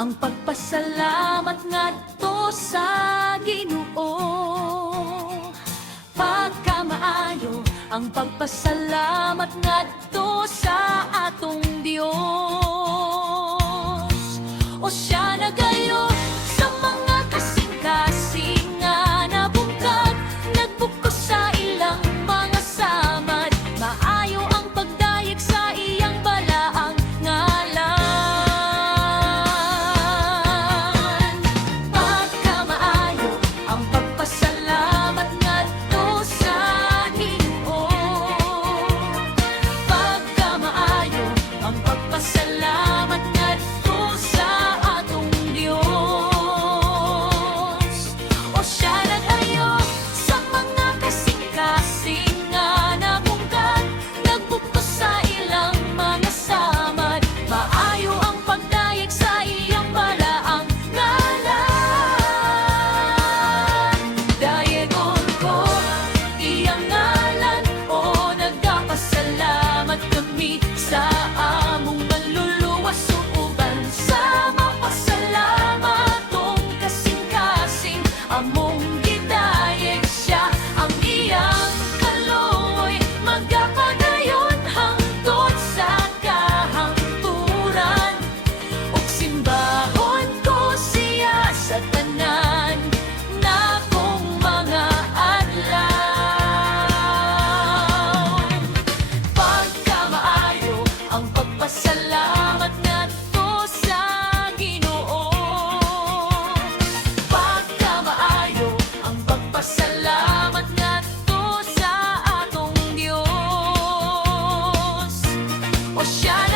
ang pagpasalamat ngadto sa Ginoo. Pagkamaayo ang pagpasalamat ngadto sa atong Dios. O siya nagayo sa mga kasing-kasing nga nabungkag, nagbukos sa ilang mga samad, maayo ang pagdayeg sa iyang balaang ngalan. Pagkamaayo ang pagpasalamat ngadto sa Ginoo. Pagkamaayo ang pagpasalamat ngadto sa atong Dios. O siya nagayo sa mga kasing-kasing nga nabungkag, nagbukos sa ilang mga samad, maayo ang pagdayeg sa iyang balaang ngalan. Dayegon ko iyang ngalan, o nagapasalamat kami sa among manluluwas suuban. Sa mapasalamatong kasing-kasing among gidayeg siya, ang iyang kaluoy magapadayon hangtod sa kahangturan. Ug simbahon ko siya sa tanan na kong mga adlaw. Pagkamaayo ang pagpasalamat ngadto sa Ginoo. Pagkamaayo ang pagpasalamat ngadto sa atong Dios. O siya